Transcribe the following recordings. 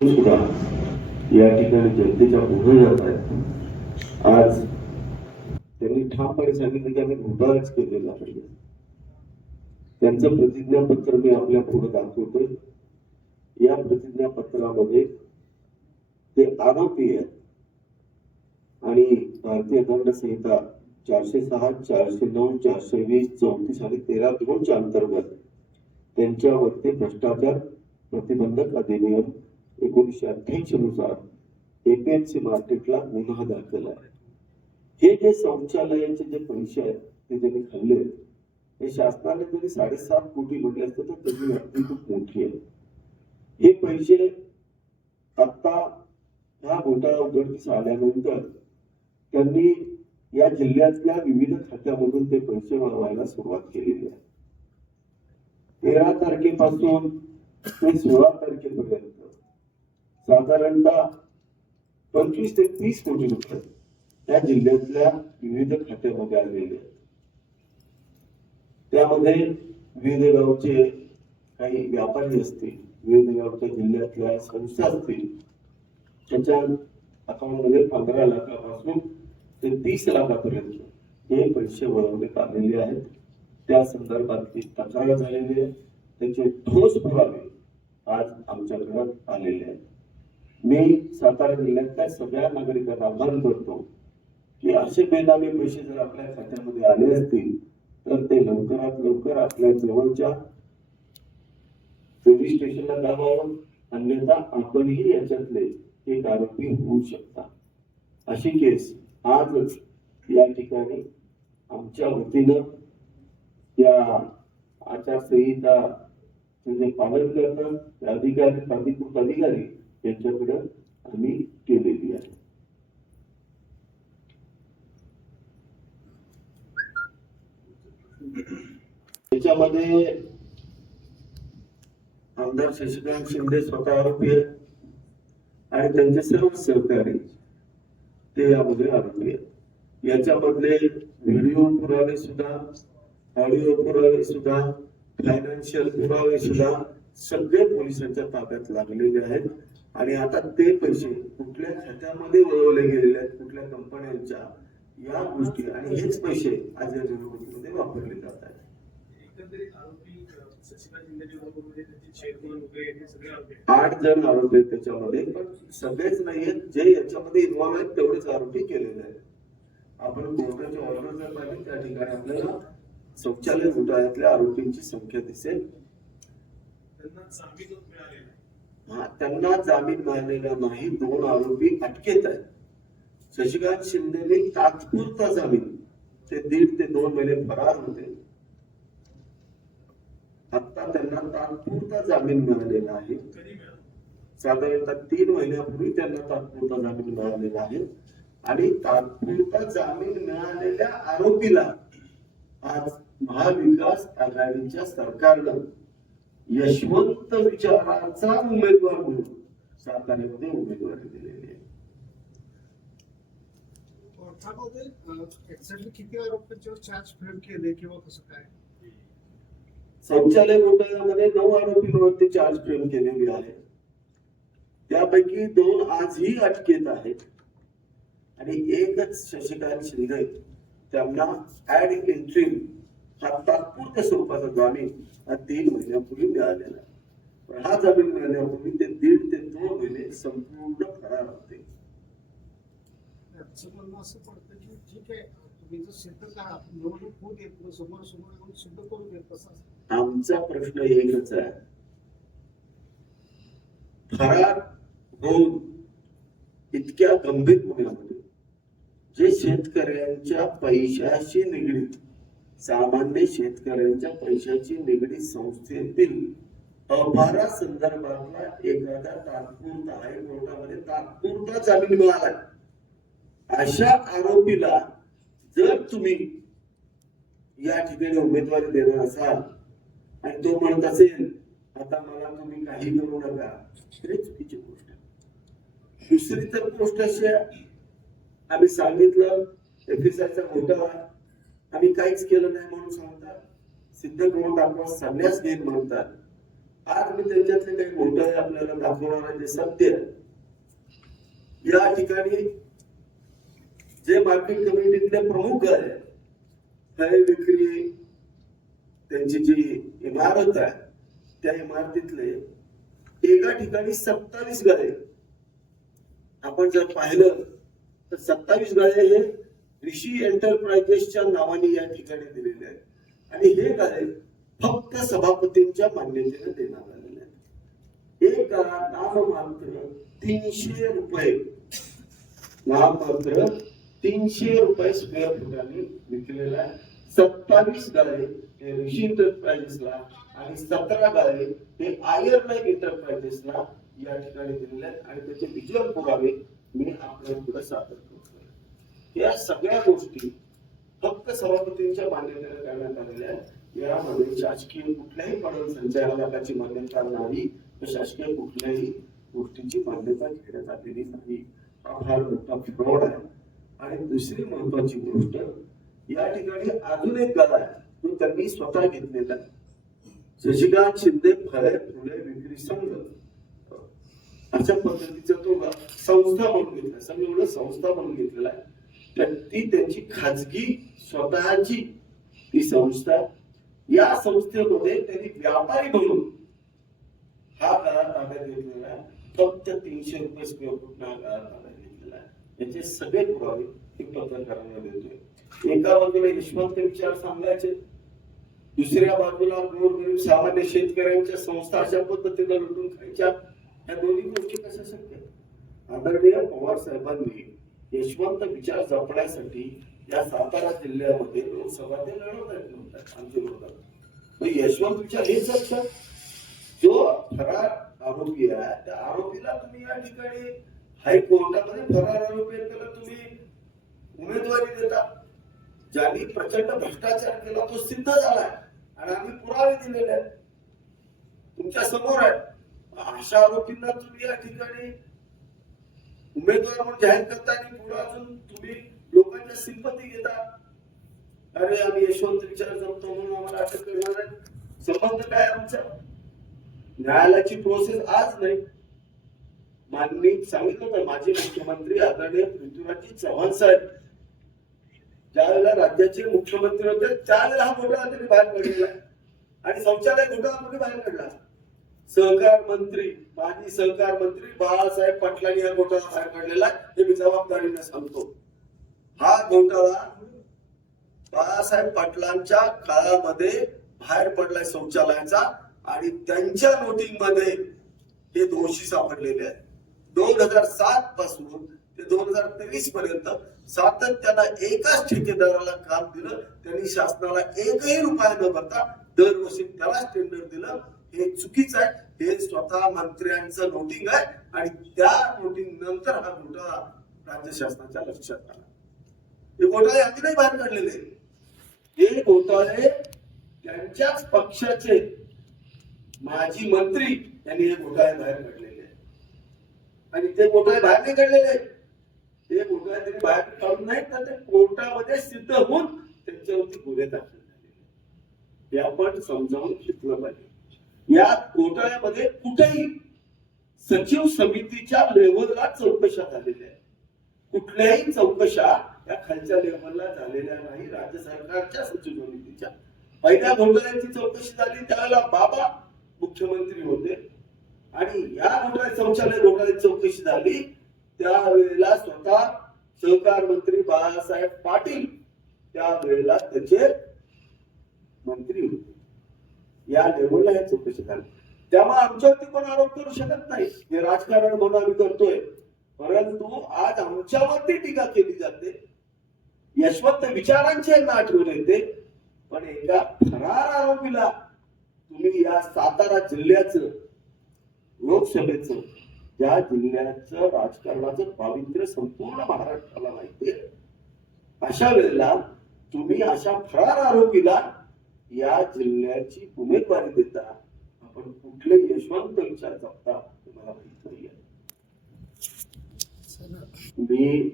सुद्धा या ठिकाणी जनतेच्या पुढे जात आहेत. आज त्यांनी ठामपणे सांगितलं की आम्ही घोटाळाच केलेला पाहिजे त्यांचं प्रतिज्ञापत्र मी आपल्या पुढे दाखवतोय. या प्रतिज्ञापत्रामध्ये ते आरोपी आहेत. आणि भारतीय दंड संहिता चारशे सहा चारशे नऊ चारशे वीस चौतीस आणि तेरा दोनच्या अंतर्गत त्यांच्यावरती भ्रष्टाचार प्रतिबंधक अधिनियम एकोणीसशे अठ्ठ्याऐंशी नुसार एपीएमसी मार्केटला गुन्हा दाखल आहे. हे जे शौचालयाचे जे पैसे आहेत ते त्यांनी खाल्ले आहेत, हे शासनाने जरी साडेसात कोटी म्हटले असते तर त्याची व्याप्ती खूप मोठी आहे. हे पैसे आता ह्या घोटाळा उघडकीस आल्यानंतर त्यांनी या जिल्ह्यातल्या विविध खात्यामधून ते पैसे वळवायला सुरुवात केलेली आहे. तेरा तारखेपासून ते सोळा तारखेपर्यंत साधारणतः पंचवीस ते तीस कोटी रुपये त्या जिल्ह्यातल्या विविध खात्यामध्ये आलेले आहेत. त्यामध्ये विविध गावचे काही व्यापारी असतील विविध गावच्या जिल्ह्यातल्या संस्था असतील त्याच्या अकाउंटमध्ये पंधरा लाखापासून ते तीस लाखापर्यंत हे पैसे वळवण्यात आलेले आहेत. त्या संदर्भातली तक्रार झालेली आहे. त्याचे ठोस पुरावे आज आमच्याकडे आलेले आहेत. मी सातारा जिल्ह्यातल्या सगळ्या नागरिकांना आव्हान करतो की असे बेनामी पैसे जर आपल्या खात्यामध्ये आले असतील तर ते लवकरात लवकर आपल्या जवळच्या पोलीस स्टेशनला दाबावं अन्यथा आपणही याच्यातले एक आरोपी होऊ शकता. अशी केस आजच या ठिकाणी आमच्या वतीनं या आचारसंहिता जे पालन करतात ते अधिकारी प्राधिकृत अधिकारी त्यांच्याकडे आम्ही केलेली आहे. त्याच्यामध्ये आमदार शशिकांत शिंदे स्वतः आरोपी आहेत आणि त्यांचे सर्व सहकारी ते यामध्ये आरोपी आहेत. याच्यामधले व्हिडिओ पुरावे सुद्धा ऑडिओ पुरावे सुद्धा फायनान्शियल पुरावे सुद्धा सगळे पोलिसांच्या ताब्यात लागलेले आहेत. आणि आता ते पैसे कुठल्या खात्यामध्ये वळवले गेलेले आहेत कुठल्या कंपन्यांच्या या गोष्टी आणि हेच पैसे आज या निवडणुकीमध्ये वापरले जात आहेत हे. आठ जण आरोपी आहेत त्याच्यामध्ये पण सगळेच नाहीयेत जे याच्यामध्ये इन्व्हॉल्व आहेत तेवढेच आरोपी केलेले आहेत आपण कोर्टाच्या ऑर्डर जर पाहिली त्या ठिकाणी आपल्याला शौचालय घोटाळ्यातल्या आरोपींची संख्या दिसेल त्यांना. हा त्यांना जामीन मिळालेला नाही दोन आरोपी अटकेत आहेत. शशिकांत शिंदेने तात्पुरता जामीन ते दीड ते दोन महिने फरार होते. आता त्यांना तात्पुरता जामीन मिळालेला आहे. साधारणतः तीन महिन्यापूर्वी त्यांना तात्पुरता जामीन मिळालेला आहे. आणि तात्पुरता जामीन मिळालेल्या आरोपीला आज महाविकास आघाडीच्या सरकारनं यशवंत विचाराचा उमेदवार म्हणून साताऱ्यामध्ये उमेदवारी दिलेली आहे. कोर्टामध्ये एक्झॅक्टली किती आरोपांच्यावर चार्ज फ्रेम केले किंवा कसं काय? शौचालय घोटाळ्यामध्ये नऊ आरोपींवरती चार्ज फ्रेम केलेली आहे. त्यापैकी दोन आजही अटकेत आहेत. आणि एकच शशिकांत शिंदे त्यांना ऍड एंट्री हा तात्पुरत्या स्वरूपाचा जामीन हा तीन महिन्यापूर्वी मिळालेला. पण हा जामीन मिळाल्यापूर्वी ते दीड ते दोन महिने संपूर्ण फरार होते आमचं म्हणणं असं पडतं की ठीक आहे तुम्ही जर सिद्ध करा निवडणूक होऊ देत मग समोर समोर येऊन सिद्ध करू देत तसं असतं. आमचा प्रश्न एकच आहे फरार होऊन इतक्या गंभीर गुन्ह्यामध्ये जे शेतकऱ्यांच्या पैशाशी निगडीत सामान्य शेतकऱ्यांच्या पैशाची निगडीत संस्थेतील अभारा संदर्भातला एखादा तात्पुरता हायकोर्टामध्ये तात्पुरता जामीन मिळाला अशा आरोपीला जर तुम्ही या ठिकाणी उमेदवारी देणार असाल आणि तो म्हणत असेल आता मला तुम्ही काही करू नका तरी चुकीची गोष्ट. दुसरी तर गोष्ट अशी आम्ही सांगितलं एफएसआयचा घोटाळा आम्ही काहीच केलं नाही म्हणून सांगतात. सिद्ध करून दाखवा संन्यास घेत म्हणतात. आज मी त्यांच्यातले काही घोटाळे आपल्याला दाखवणार आहे जे सत्य आहे. या ठिकाणी जे मार्केट कमिटीतले प्रमुख आहे फळे विक्री त्यांची जी इमारत आहे त्या इमारतीतले एका ठिकाणी सत्तावीस गाळे. आपण जर पाहिलं तर सत्तावीस गाळे हे ऋषी एंटरप्राइजेसच्या नावाने या ठिकाणी दिलेले आहेत. आणि हे कार्य फक्त सभापतींच्या मान्यतेने देण्यात आलेले आहे एक गाळा नाममात्र तीनशे रुपये. नाममात्र तीनशे रुपये स्क्वेअर फुटाने विकलेला आहे. सत्तावीस गाळे हे ऋषी एंटरप्राइजेसला आणि सतरा गाळे हे आयर एंटरप्राइजेसला या ठिकाणी दिलेले आहेत. आणि त्याचे विजय पुरावे मी आपल्या पुढे सादर करतो. या सगळ्या गोष्टी फक्त सभापतींच्या मान्यतेने करण्यात आलेल्या आहेत. यामध्ये शासकीय कुठल्याही पडून संचालकाची मान्यता नाही तर शासकीय कुठल्याही गोष्टीची मान्यता घेण्यात आलेली नाही. हा मोठा फ्रॉड आहे. आणि दुसरी महत्वाची गोष्ट या ठिकाणी अजून एक गळा आहे. जो त्यांनी स्वतः घेतलेला आहे. शशिकांत शिंदे फळे फुले विक्री संघ. अशा पद्धतीचा तो संस्था म्हणून घेतला. संघ एवढं संस्था म्हणून घेतलेला आहे. ती त्यांची खाजगी स्वतःची ती संस्था या संस्थेमध्ये त्यांनी व्यापारी म्हणून हा करार ताब्यात घेतलेला फक्त तीनशे रुपये स्क्वेअर फूट हा करार ताब्यात घेतलेला त्यांचे याचे सगळे पुरावे हे पत्रकारांना देतोय. एका बाजूला यशवंत विचार सांगायचे दुसऱ्या बाजूला गोरगरीब सामान्य शेतकऱ्यांच्या संस्था अशा पद्धतीनं लुटून खायच्या. या दोन्ही गोष्टी कशा शक्य आदरणीय पवार साहेबांनी यशवंत विचार जपण्यासाठी या सातारा जिल्ह्यामध्ये लोकसभा ते लढवत आहेत म्हणतात आमचे विरोधात यशवंत विचार हेच लक्षात जो फरार आरोपी आहे त्या आरोपीला तुम्ही या ठिकाणी हायकोर्टामध्ये फरार आरोपी त्याला तुम्ही उमेदवारी देता. ज्यांनी प्रचंड भ्रष्टाचार केला तो सिद्ध झालाय आणि आम्ही पुरावे दिलेले आहेत. तुमच्यासमोर आहे. अशा आरोपींना तुम्ही या ठिकाणी उमेदवार म्हणून जाहीर करता आणि पुढे अजून तुम्ही लोकांच्या सिंपती घेता. अरे आम्ही यशवंत विचार जमतो म्हणून आम्हाला अटक करणार आहे. संबंध काय आमचा? न्यायालयाची प्रोसेस आज नाही. माननी सांगितलं होतं माजी मुख्यमंत्री आदरणीय पृथ्वीराजी चव्हाण साहेब. ज्यावेळेला राज्याचे मुख्यमंत्री होते त्यावेळेला हा घोटाळा त्यांनी बाहेर पडलेला आहे. आणि शौचालय घोटाळा कुठे बाहेर पडला सहकार मंत्री माजी सहकार मंत्री बाळासाहेब पाटलांनी हा घोटाळा बाहेर काढलेला हे मी जबाबदारीने सांगतो. हा घोटाळा बाळासाहेब पाटलांच्या काळामध्ये बाहेर पडलाय शौचालयाचा आणि त्यांच्या नोटिंगमध्ये हे दोषी सापडलेले आहेत. दोन हजार सात पासून ते दोन हजार तेवीस पर्यंत सातत्यानं एकाच ठेकेदाराला काम दिलं त्यांनी शासनाला एकही रुपया न भरता दरवर्षी त्यालाच टेंडर दिलं. हे चुकीचं आहे. हे स्वतः मंत्र्यांचं नोटिंग आहे आणि त्या नोटिंग नंतर हा घोटाळा राज्य शासनाच्या लक्षात आला. हे घोटाळे अजूनही बाहेर काढलेले. हे घोटाळे त्यांच्याच पक्षाचे. माजी मंत्री यांनी हे घोटाळे बाहेर काढलेले. आणि ते घोटाळे बाहेर नाही काढलेले. आहेत. ते घोटाळे त्यांनी बाहेर काढून नाही तर ते कोर्टामध्ये सिद्ध होऊन त्यांच्यावरती गुन्हे दाखल झालेले हे आपण समजावून शिकलं पाहिजे. या घोटाळ्यामध्ये कुठेही सचिव समितीच्या लेवलला चौकशा झालेल्या आहेत कुठल्याही चौकशा या खालच्या लेवलला झालेल्या नाही राज्य सरकारच्या सचिव समितीच्या. पहिल्या घोटाळ्याची चौकशी झाली त्यावेळेला बाबा मुख्यमंत्री होते. आणि या घोटाळ्या शौचालय घोटाळ्याची चौकशी झाली त्यावेळेला स्वतः सहकार मंत्री बाळासाहेब पाटील त्यावेळेला त्याचे मंत्री होते. या लेवलला हे चौकशी झाली. त्यामुळे आमच्यावरती कोण आरोप करू शकत नाही. हे राजकारण म्हणून आम्ही करतोय. परंतु आज आमच्यावरती टीका केली जाते. यशवंत विचारांची यांना आठवण येते. पण एका फरार आरोपीला तुम्ही या सातारा जिल्ह्याचं लोकसभेचं त्या जिल्ह्याचं राजकारणाचं पावित्र्य संपूर्ण महाराष्ट्राला माहितीये अशा वेळेला तुम्ही अशा फरार आरोपीला या जिल्ह्याची उमेदवारी देता. आपण कुठले यशवंत विचार जपता तुम्हाला माहीत नाहीये मी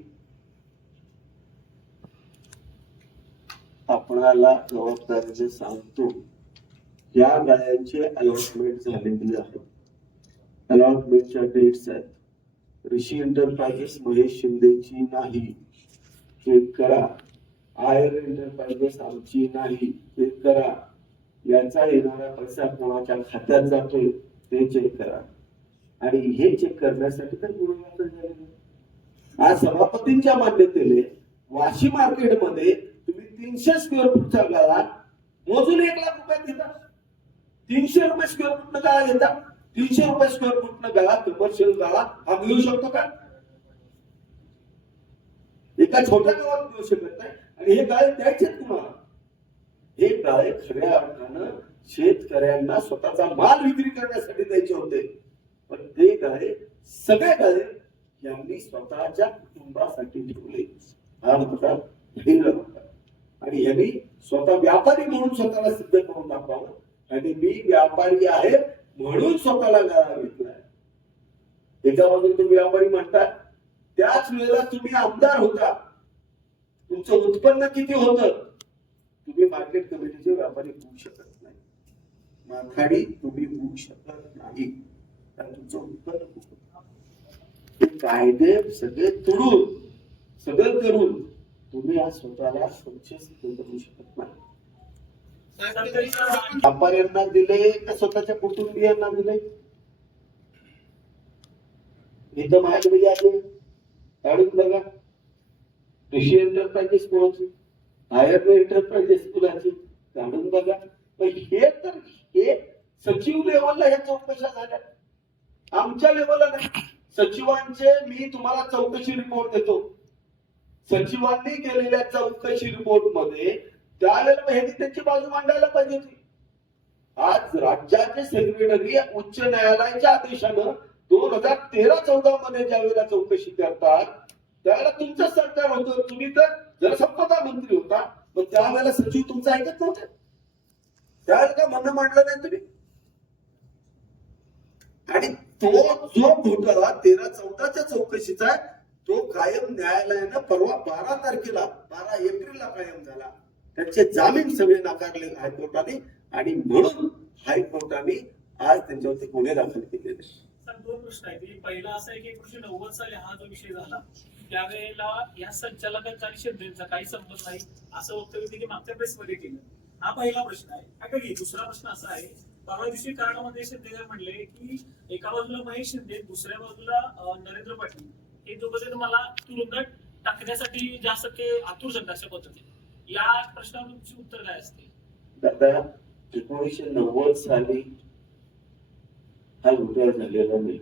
आपणाला जबाबदारीने सांगतो या गायांचे अलॉटमेंट झालेले आहे. अलॉटमेंटच्या डेट्स आहेत. ऋषी एंटरप्राइजेस महेश शिंदेची नाही. चेक करा. आयर एंटरप्राइजेस आमची नाही चेक करा याचा येणारा पैसा कोणाच्या खात्यात जातोय ते चेक करा. आणि हे चेक करण्यासाठी तर गुन्हा दाखल आज सभापतींच्या मान्यतेने वाशी मार्केटमध्ये तुम्ही तीनशे स्क्वेअर फूटचा गाळा मोजून एक लाख रुपयात घेता तीनशे रुपये स्क्वेअर फूटनं गाळा घेता तीनशे रुपये स्क्वेअर फूटनं गाळा कमर्शियल गाळा हा मिळू शकतो का? एका छोट्या गावात मिळू शकत नाही. आणि हे गाळे द्यायचे तुम्हाला. हे गाळे खऱ्या अर्थानं शेतकऱ्यांना स्वतःचा माल विक्री करण्यासाठी द्यायचे होते. पण ते गाळे सगळे गाळे यांनी स्वतःच्या कुटुंबासाठी ठेवले. हा होता हिंग होता. आणि यांनी स्वतः व्यापारी म्हणून स्वतःला सिद्ध करून दाखवावं. आणि मी व्यापारी आहे म्हणून स्वतःला गाळा घेतलाय एका बाजूला तुम्ही व्यापारी म्हणता त्याच वेळेला तुम्ही आमदार होता. तुमचं उत्पन्न किती होतं? तुम्ही मार्केट कमिटीचे व्यापारी होऊ शकत नाही. माथाडी तुम्ही होऊ शकत नाही. कारण तुमचं उत्पन्न कायदे सगळे तोडून सगळं करून तुम्ही आज स्वतःला स्वच्छ करू शकत नाही. व्यापाऱ्यांना दिले का स्वतःच्या कुटुंबियांना दिले? इथं माझ्याकडे आले काढून बघा. कृषी एंटरप्राइजेस कोणाची आयर एंटरप्राइजेस कुणाची? काढून बघा. पण हे तर हे सचिव लेवलला ह्या चौकशा झाल्या. आमच्या लेवलला नाही. सचिवांचे मी तुम्हाला चौकशी रिपोर्ट देतो. सचिवांनी केलेल्या चौकशी रिपोर्टमध्ये त्यावेळेला ह्यांनी त्यांची बाजू मांडायला पाहिजे होती. आज राज्याचे सेक्रेटरी उच्च न्यायालयाच्या आदेशानं दोन हजार तेरा चौदा मध्ये ज्या वेळेला चौकशी करतात त्यावेळेला तुमचं सरकार होतं. तुम्ही तर जलसंपदा मंत्री होता. पण त्यावेळेला सचिव तुमचं ऐकत नव्हतं. त्यावेळेला का म्हणणं मांडलं नाही तुम्ही? आणि तो जो घोटाळा तेरा चौदाच्या चौकशीचा आहे, तो कायम न्यायालयानं परवा बारा तारखेला बारा एप्रिलला कायम झाला. त्यांचे जामीन सगळे नाकारले हायकोर्टाने आणि म्हणून हायकोर्टाने आज त्यांच्यावरती गुन्हे दाखल केलेले सर दोन प्रश्न आहेत. एक पहिला असा आहे की एकोणीशे नव्वद साली हा जो विषय झाला त्यावेळेला या संचालकांचा आणि शेतकऱ्यांचा काही संबंध नाही असं वक्तव्य त्यांनी मागच्या प्रेसमध्ये केलं. हा पहिला प्रश्न आहे. आता की दुसरा प्रश्न असा आहे परवा दिवशी कारणामध्ये शिंदे म्हणले की एका बाजूला महेश शिंदे दुसऱ्या बाजूला नरेंद्र पाटील. हे दोघं जण मला तुरुंगात टाकण्यासाठी जास्त ते आतुर झाले अशा पद्धतीने. या प्रश्नावर तुमची उत्तर काय असते? दादा एकोणीसशे नव्वद साली हा घोटाळा झालेला नाही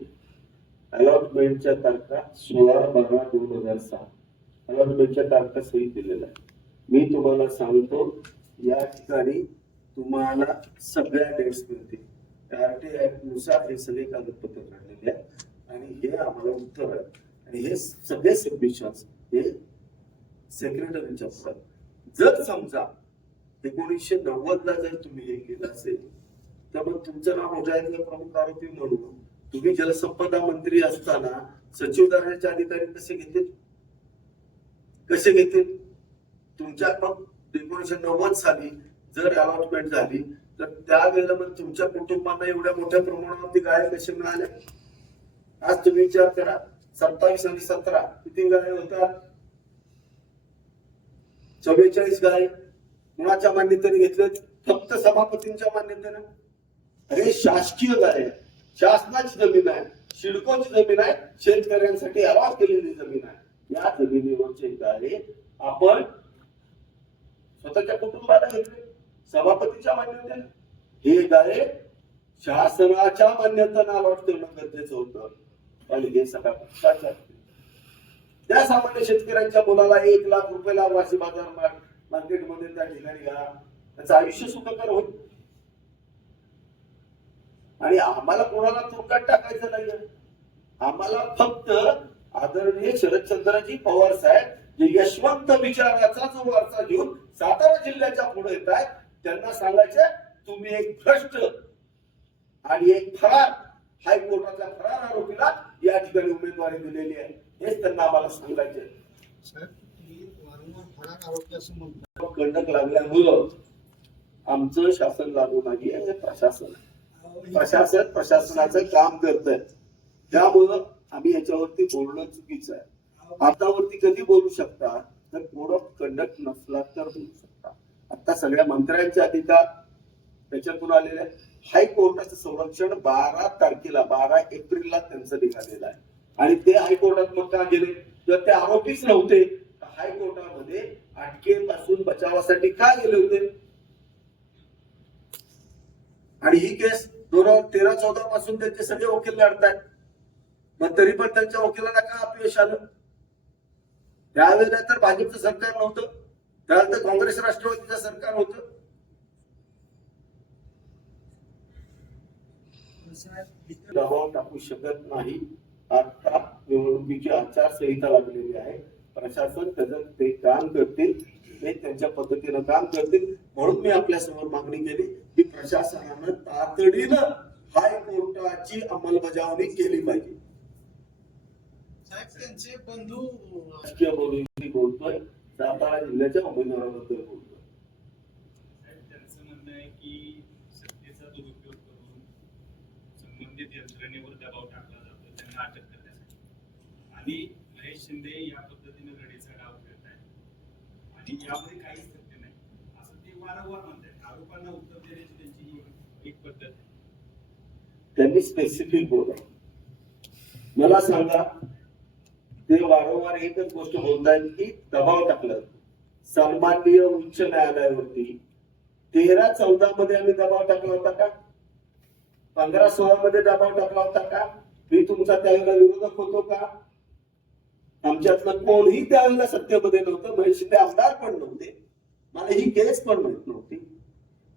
अलॉटमेंटच्या तारखा सोळा बारा दोन हजार सात अलॉटमेंटच्या तारखा सही दिलेल्या आहे मी तुम्हाला सांगतो या ठिकाणी तुम्हाला सगळ्या डेट्स मिळतील. आरटी ऍक्टनुसार हे सगळे कागदपत्र काढलेले आहेत. आणि हे आम्हाला उत्तर आहे. आणि हे सगळे सबमिशन्स हे सेक्रेटरीच्या असतात जर समजा एकोणीसशे नव्वदला जर तुम्ही हे केलं असेल त्यामुळे तुमचं नाव घोटाळ्यातलं प्रमुख आरोपी म्हणून तुम्ही जलसंपदा मंत्री असताना सचिव दर्जाचे अधिकारी कसे घेतील? कसे घेतील? तुमच्या मग एकोणीसशे नव्वद साली जर अलॉटमेंट झाली तर त्यावेळेला मग तुमच्या कुटुंबांना एवढ्या मोठ्या प्रमाणावरती गाय कसे मिळाले आज तुम्ही विचार करा सत्तावीस आणि सतरा किती गाय होतात? चव्वेचाळीस गाय कुणाच्या मान्यतेने घेतले फक्त सभापतींच्या मान्यतेने? अरे शासकीय गाय शासनाची जमीन आहे. शिडकोची जमीन आहे. शेतकऱ्यांसाठी आवाज केलेली जमीन आहे. या जमिनीवरचे गाय आपण स्वतःच्या कुटुंबाला घेतले. सभापतीच्या मान्यतेने. हे गाळे शासनाच्या मान्यताना अलॉट करणं गरजेचं होतं. पण हे सगळ्या पक्षाच्या त्या सामान्य शेतकऱ्यांच्या मुलाला एक लाख रुपयाला वाशी बाजार मार्केटमध्ये त्या ठिकाणी घ्या. त्याचं आयुष्य सुखकर होईल. आणि आम्हाला कोणाला तुरुंगात टाकायचं नाहीये. आम्हाला फक्त आदरणीय शरदचंद्रजी पवार साहेब जे यशवंत विचाराचा जो वारसा घेऊन सातारा जिल्ह्याच्या पुढे येत आहेत त्यांना सांगायचं तुम्ही एक भ्रष्ट आणि एक फरार हायकोर्टाच्या फरार आरोपीला या ठिकाणी उमेदवारी दिलेली आहे. हेच त्यांना आम्हाला सांगायचे. कंडक लागल्यामुळं आमचं शासन लागू नाही आहे. प्रशासन प्रशासनाचं काम करत आहे त्यामुळं आम्ही याच्यावरती बोलणं चुकीचं आहे. आतावरती कधी बोलू शकता तर कोड ऑफ कंडक्ट नसला तर बोलू शकता. आता सगळ्या मंत्र्यांचे अधिकार त्याच्यातून आलेले हायकोर्टाचं संरक्षण बारा तारखेला बारा एप्रिलला त्यांचं निघालेलं आहे. आणि ते हायकोर्टात मग का गेले? जर ते आरोपीच नव्हते तर हायकोर्टामध्ये अटकेपासून बचावासाठी का गेले होते? आणि ही केस दोन हजार तेरा चौदा पासून त्यांचे सगळे वकील लढतायत. मग तरी पण त्यांच्या वकिलांना का अपयश आलं? त्यावेळेला तर भाजपचं सरकार नव्हतं. त्यावेळेला तर काँग्रेस राष्ट्रवादीचं सरकार होतं. दबाव टाकू शकत नाही. आता निवडणुकीची आचारसंहिता लागलेली आहे. प्रशासन त्याचं ते काम करतील. ते त्यांच्या पद्धतीनं काम करतील. म्हणून मी आपल्यासमोर मागणी केली की प्रशासनानं तातडीनं हायकोर्टाची अंमलबजावणी केली पाहिजे. साहेब त्यांचे बंधू राजकीय बोलून बोलतोय सातारा जिल्ह्याच्या उमेदवाराबद्दल बोलतोय. साहेब, त्यांचं म्हणणं आहे की सत्तेचा दुरुपयोग करून संबंधित यंत्रणेवर दबाव टाकला जातो त्यांना अटक करण्यासाठी. आणि महेश शिंदे या पद्धतीने लढीचा डाव खेळत आहेत आणि यामध्ये ते वारंवार म्हणतात आरोपांना उत्तर देण्याची त्यांची एक पद्धत आहे. त्यांनी स्पेसिफिक बोला. मला सांगा ते वारंवार एकच गोष्ट बोलतायत की दबाव टाकलं. सन्माननीय उच्च न्यायालयावरती. तेरा चौदा मध्ये आम्ही दबाव टाकला होता का? पंधरा सोळा मध्ये दबाव टाकला होता का? मी तुमचा त्यावेळेला विरोधक होतो का? आमच्यातलं कोणीही त्यावेळेला सत्तेमध्ये नव्हतं महेश ते आमदार पण नव्हते. मला ही केस पण माहीत नव्हती.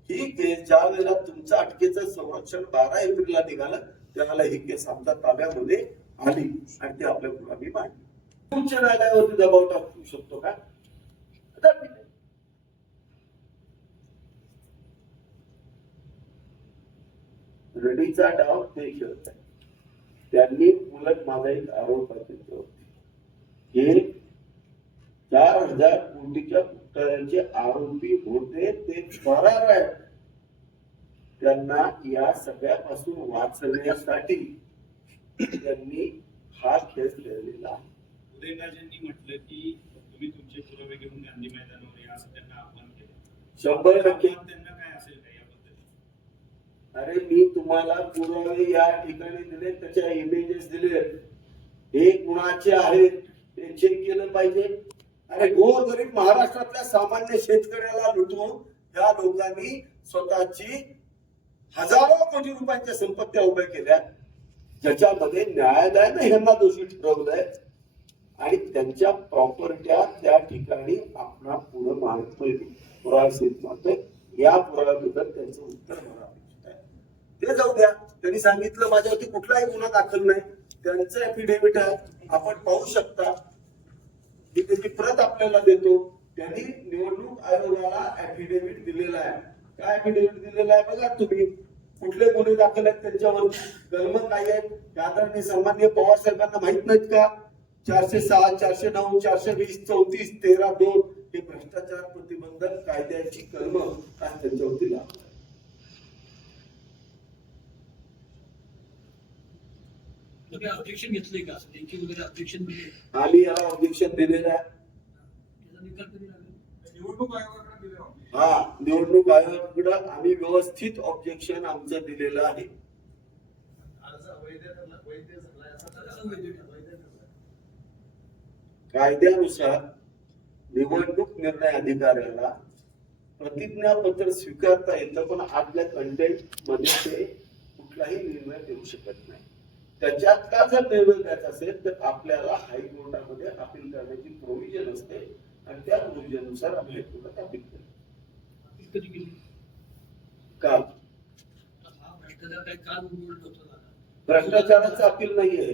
ही केस ज्या वेळेला तुमचं अटकेचं संरक्षण बारा एप्रिलला निघालं त्यावेळेला ही केस आमच्या ताब्यामध्ये आली आणि ते आपल्या पुढे आम्ही मांडली. उच्च न्यायालयावरती दबाव टाकू शकतो का? रडीचा डाव ते खेळत आहे त्यांनी उलट माझा एक आरोप आहे त्यांच्यावरती हे चार हजार कोटीच्या घोटाळ्यांचे आरोपी होते ते फरार आहेत. त्यांना या सगळ्यापासून वाचवण्यासाठी त्यांनी हा खेळ खेळलेला आहे. म्हटलं की तुम्ही तुमचे पुरावे घेऊन गांधी मैदानावर या असं त्यांना आव्हान केलं. शंभर टक्के. त्यांना काय असेल का या पद्धतीने अरे मी तुम्हाला पुरावे या ठिकाणी दिले त्याच्या इमेजेस दिले हे कुणाचे आहेत? ते चेक केलं पाहिजे. अरे गोरगरीब महाराष्ट्रातल्या सामान्य शेतकऱ्याला लुटून या लोकांनी स्वतःची हजारो कोटी रुपयांच्या संपत्त्या उभ्या केल्या. ज्याच्यामध्ये न्यायालयानं ह्यांना दोषी ठरवलंय. आणि त्यांच्या प्रॉपर्ट्या त्या ठिकाणी आपण पुढे मागतोय पुरावेसहित मागतोय या पुराव्याबद्दल त्यांचं उत्तर मला अपेक्षित आहे. ते जाऊ द्या. त्यांनी सांगितलं माझ्यावरती कुठलाही गुन्हा दाखल नाही. त्यांचं ऍफिडेव्हिट आहे. आपण पाहू शकता. मी त्याची प्रत आपल्याला देतो त्यांनी निवडणूक आयोगाला ऍफिडेव्हिट दिलेला आहे. काय ऍफिडेव्हिट दिलेला आहे बघा तुम्ही. कुठले गुन्हे दाखल आहेत त्यांच्यावर? कलम नाही आहेत आदरणीय सन्मान्य पवार साहेबांना माहीत नाहीत का? चारशे सहा चारशे नऊ चारशे वीस चौतीस तेरा दोन हे भ्रष्टाचार प्रतिबंधक कायद्याची कलम आज त्यांच्यावरती लागतात तुम्ही ऑब्जेक्शन घेतले का? लेखी वगैरे ऑब्जेक्शन दिले आम्ही याला ऑब्जेक्शन दिलेलं आहे. त्याचा निकाल कधी लागेल? निवडणूक आयोगाकडे दिले होते हा निवडणूक आयोगाकडे आम्ही व्यवस्थित ऑब्जेक्शन आमचं दिलेलं आहे. कायद्यानुसार निवडणूक निर्णय अधिकाऱ्याला प्रतिज्ञापत्र स्वीकारता येतं पण आतल्या कंटेंटमध्ये ते कुठलाही निर्णय देऊ शकत नाही. त्याच्यात का जर निर्णय द्यायचा असेल तर आपल्याला हायकोर्टामध्ये अपील करण्याची प्रोव्हिजन असते. आणि त्या प्रोव्हिजननुसार आम्ही हायकोर्टात अपील करतो. अपील कधी केली? हा काल भ्रष्टाचाराचं अपील नाहीये.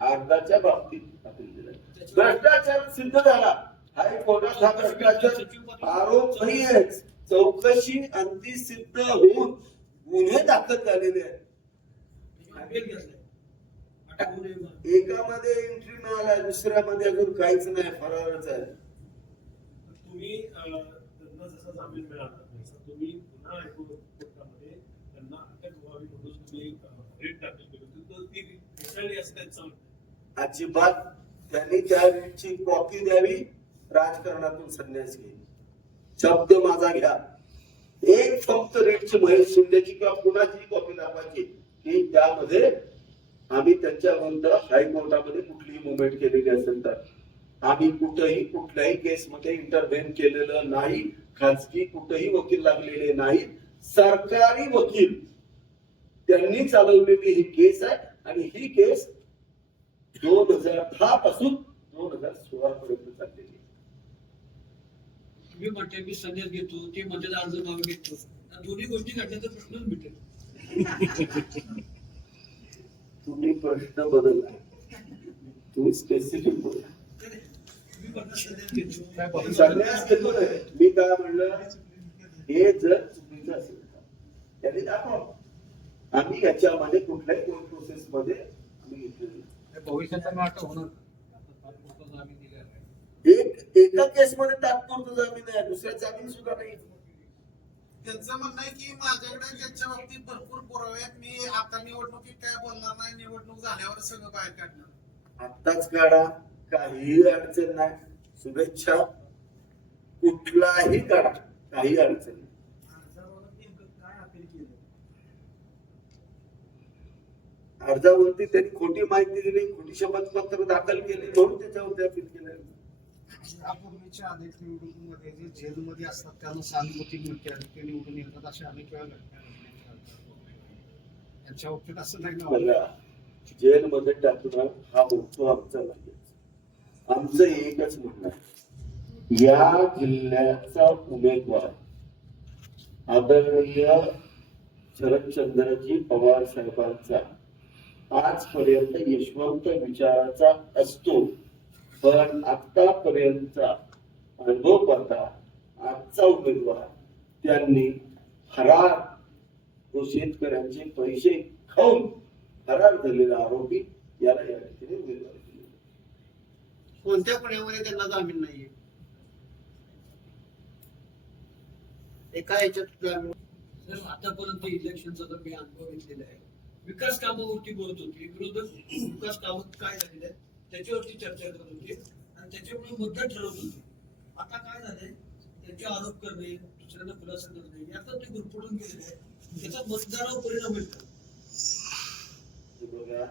अर्धाच्या बाबतीत अपील दिलं. भ्रष्टाचार सिद्ध झाला. हायकोर्टात हा भ्रष्टाचार आरोप नाहीये चौकशी अंती सिद्ध होऊन गुन्हे दाखल झालेले आहेत अपील घेतलंय अटक होऊ नये म्हणून. एकामध्ये एंट्री आला दुसऱ्यामध्ये अजून काहीच नाही फरारच आहे. तुम्ही अं, त्यांना जसं जसा जामीन मिळाला तसा तुम्ही पुन्हा हायकोर्ट कोर्टामध्ये त्यांना अटक व्हावी म्हणून तुम्ही रेट दाखल केली होती. तर ती फेटाळली असं त्यांचं म्हणणं आहे. अजिबात त्यांनी त्या रीटची कॉपी द्यावी राजकारणातून संन्यास घ्यावी. शब्द माझा घ्या. एक फक्त रीटची महेश शिंदेची किंवा कुणाची कॉपी दाखवायची की त्यामध्ये आम्ही त्यांच्या विरुद्ध हायकोर्टामध्ये कुठलीही मुवमेंट केलेली असेल तर. आम्ही कुठेही कुठल्याही केसमध्ये इंटरव्हेन केलेलं नाही. खाजगी कुठेही वकील लागलेले नाही. सरकारी वकील. त्यांनी चालवलेली ही केस आहे आणि ही केस दोन हजार दहा पासून दोन हजार सोळा पर्यंत चाललेली मी तुम्ही म्हणते मी संदेश घेतो ते म्हणते अर्ज मागे घेतो. दोन्ही गोष्टी घडल्याचा प्रश्नच मिटेल. तुम्ही प्रश्न बदलला. तुम्ही स्पेसिफिक बोला. मी काय म्हणलं? हे जर चुकीचं असेल त्यांनी दाखवा. आम्ही याच्यामध्ये कुठल्याही कोर्ट प्रोसेस मध्ये आम्ही घेतलेलं एक एका केस मध्ये तात्पुरतं जामीन आहे दुसऱ्या जामीन सुद्धा नाही. त्यांचं म्हणणं आहे की माझ्याकडे त्यांच्या बाबतीत भरपूर पुरावे आहेत मी आता निवडणुकीत काय बोलणार नाही निवडणूक झाल्यावर सगळं बाहेर काढणार. आत्ताच काढा काहीही अडचण नाही. शुभेच्छा. कुठलाही काढा काही अडचण नाही. केलं अर्जावरती त्यांनी खोटी माहिती दिली खोटी शपथपत्र दाखल केली म्हणून त्याच्यावरती अपील केलं. यापूर्वीच्या अनेक निवडणुकीमध्ये जे जेलमध्ये असतात त्यांना सहानुभूती मिळते आणि ते निवडून येतात अशा अनेक वेळा घटना बाबतीत असं नाही ना जेलमध्ये टाकणं हा होतो आमचा नाही आमचं एकच म्हणणं आहे. या जिल्ह्याचा उमेदवार आदरणीय शरदचंद्रजी पवार साहेबांचा आजपर्यंत यशवंत विचाराचा असतो. पण आतापर्यंतचा अनुभव पाहता आजचा उमेदवार त्यांनी फरार व शेतकऱ्यांचे पैसे खाऊन फरार झालेला आरोपी याला या ठिकाणी उमेदवारी दिली. कोणत्या गुन्ह्यामध्ये त्यांना जामीन नाहीये? एका सर आतापर्यंत इलेक्शनचा तर मी अनुभव घेतलेला आहे. विकास कामावरती बोलत होते. विरोधक विकास काम काय झालेलं आहे? त्याच्यावरती चर्चा करत होते. आणि त्याच्यामुळे मुद्दा ठरवत होते. आता काय झालंय? त्यांचे आरोप करणे दुसऱ्यांना खुलासा करणे याचा ते गुरफटून गेलेले आहे त्याचा मतदारावर परिणाम होईल बघा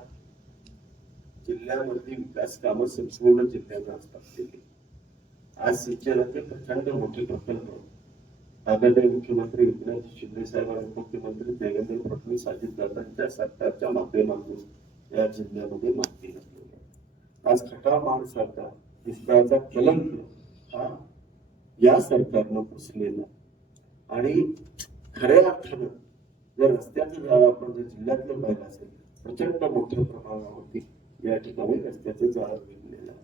जिल्ह्यामध्ये विकास कामं संपूर्ण जिल्ह्यात असतात. केली आज सिंचनाचे प्रचंड मोठे प्रकल्प. आदरणीय मुख्यमंत्री एकनाथ शिंदे साहेब आणि मुख्यमंत्री देवेंद्र फडणवीस अजितदादांच्या सरकारच्या माध्यमातून या जिल्ह्यामध्ये माहिती आहे. आज खटामाळ सरकार दुष्काळाचा कलंक हा या सरकारनं पुसलेला. आणि खऱ्या अर्थानं जर रस्त्याचं जाळं आपण जर जिल्ह्यातलं पाहिलं असेल प्रचंड मोठ्या प्रमाणावरती या ठिकाणी रस्त्याचं जाळं मिळलेलं आहे.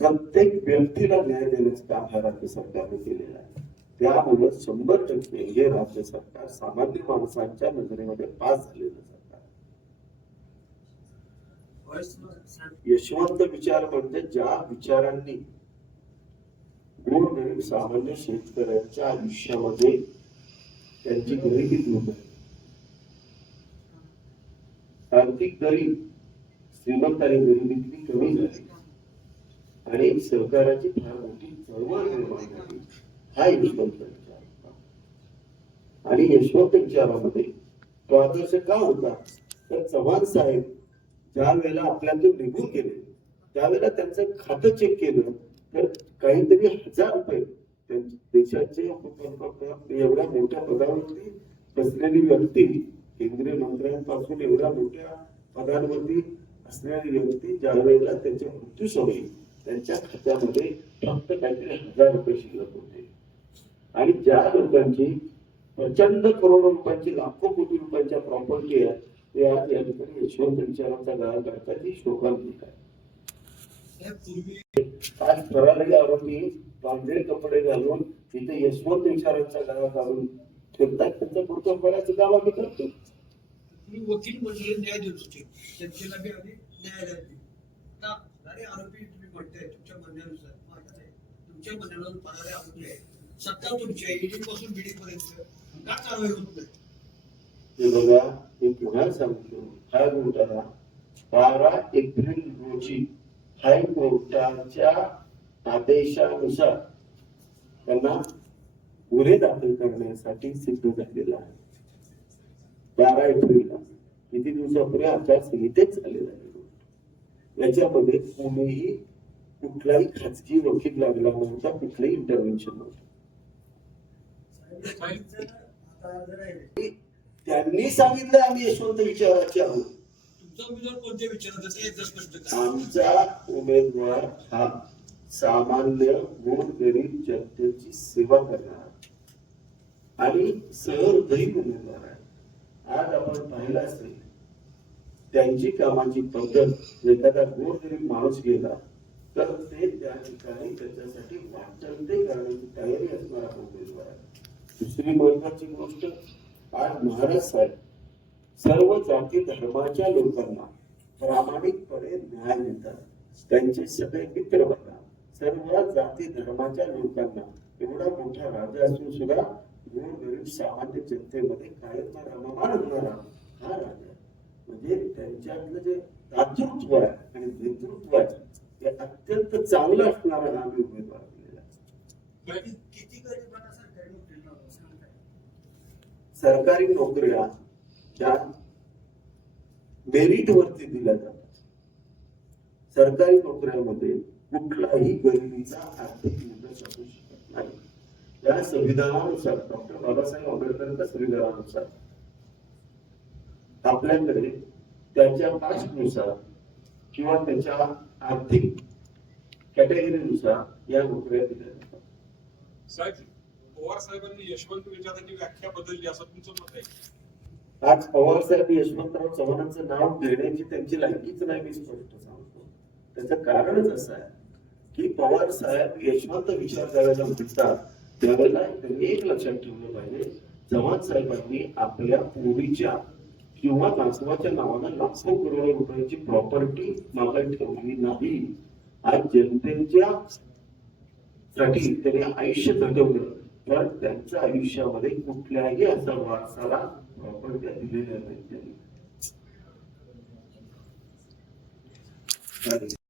प्रत्येक व्यक्तीला न्याय देण्याचं काम हा राज्य सरकारने केलेलं आहे. त्यामुळे शंभर टक्के हे राज्य सरकार सामान्य माणसांच्या नजरेमध्ये पास झालेलं यशवंत विचार म्हणजे ज्या विचारांनी गोरगरीब सामान्य शेतकऱ्यांच्या आयुष्यामध्ये त्यांची गरिबी दूर आर्थिक गरीब श्रीमंत आणि गरिबीतली कमी झाली. आणि सहकाराची फार मोठी चळवळ निर्माण झाली. हा यशवंत विचार होता. आणि यशवंत विचारामध्ये तो आदर्श का होता? तर चव्हाण साहेब ज्या वेळेला आपल्यातून निघून गेले त्यावेळेला त्यांचं खातं चेक केलं तर काहीतरी हजार रुपये देशाचे एवढ्या मोठ्या पदावरती बसलेली व्यक्ती केंद्रीय मंत्र्यांपासून एवढ्या मोठ्या पदांवरती असलेली व्यक्ती ज्या वेळेला त्यांच्या मृत्यूसमयी त्यांच्या खात्यामध्ये फक्त काहीतरी हजार रुपये शिल्लक होते. आणि ज्या लोकांची प्रचंड करोडो रुपयांची लाखो कोटी रुपयांच्या प्रॉपर्टी आहेत या ठिकाणी यशवंत विचारांचा गळा काढतात ही शोकांतिक आहे. आज फरारी आरोपी पांढरे कपडे घालून तिथे यशवंत विचारांचा गळा काढून ठेवतात त्यांचा पुढचं फळाचं गाव आम्ही करतो. तुम्ही वकील म्हणजे मंडळी न्याय देत होते. जनतेला बी आम्ही न्याय दिली आता फरारी आरोपी तुम्ही म्हणताय तुमच्या म्हणण्यानुसार तुमच्या म्हणण्यानुसार फरारी आरोपी आहे. सत्ता तुमची आहे ईडी पासून बीडी पर्यंत का कारवाई होत नाही? हे बघा मी पुन्हा सांगतो. हा घोटाळा बारा एप्रिल रोजी हायकोर्टाच्या आदेशानुसार त्यांना गुन्हे दाखल करण्यासाठी सिद्ध झालेला आहे. बारा एप्रिलला किती दिवसापूर्वी आचारसंहितेत झालेला आहे. याच्यामध्ये कोणीही कुठलाही खाजगी वकील लागला नव्हता कुठलंही इंटरव्हेन्शन नव्हतं. त्यांनी सांगितलं आम्ही यशवंत विचाराचे आहोत. आमचा उमेदवार हा सामान्य गोरगरीब जनतेची सेवा करणारा आणि सहृदयी उमेदवार आहे. आज आपण पाहिलं असेल त्यांची कामाची पद्धत एखादा गोरगरीब माणूस गेला तर ते त्या ठिकाणी त्याच्यासाठी वाटण ते करण्याची तयारी असणारा उमेदवार आहे. दुसरी महत्वाची गोष्ट आज महाराज साहेब सर्व जाती धर्माच्या लोकांना प्रामाणिकपणे न्याय देतात. त्यांचे सगळे मित्र बघा सर्व जाती धर्माच्या लोकांना एवढा मोठा राजा असून सुद्धा गोरगरीब सामान्य जनतेमध्ये कायम रममान होणारा हा राजा म्हणजे त्यांच्यातलं जे दातृत्व आहे आणि नेतृत्व आहे ते अत्यंत चांगलं असणारा आम्ही उमेदवार दिलेला किती सरकारी नोकऱ्या त्या मेरिट वरती दिल्या जातात. सरकारी नोकऱ्यांमध्ये कुठलाही गरिबीचा आर्थिक मुद्दा असू शकत नाही. या संविधानानुसार डॉक्टर बाबासाहेब आंबेडकरांच्या संविधानानुसार आपल्याकडे त्याच्या कास्टनुसार किंवा त्याच्या आर्थिक कॅटेगरीनुसार या नोकऱ्या दिल्या जातात. साहेब पवार साहेबांनी यशवंत विचाराची व्याख्या बदलली असं तुमचं मत आहे? आज पवार साहेब यशवंतराव चव्हाणांचं नाव घेण्याची त्यांची लायकीच नाही मी स्पष्ट सांगतो. त्याचं कारणच असं आहे की पवार साहेब यशवंत विचार करायला म्हणतात त्यावेळेला त्यांनी एक लक्षात ठेवलं पाहिजे चव्हाण साहेबांनी आपल्या पूर्वीच्या किंवा कासवाच्या नावानं लाखो करोड रुपयांची प्रॉपर्टी मागत ठेवली नाही. आज जनतेच्या साठी त्यांनी आयुष्य घडवलं. पण त्यांच्या आयुष्यामध्ये कुठल्याही असा वारसाला प्रॉपर्टी दिलेल्या नाही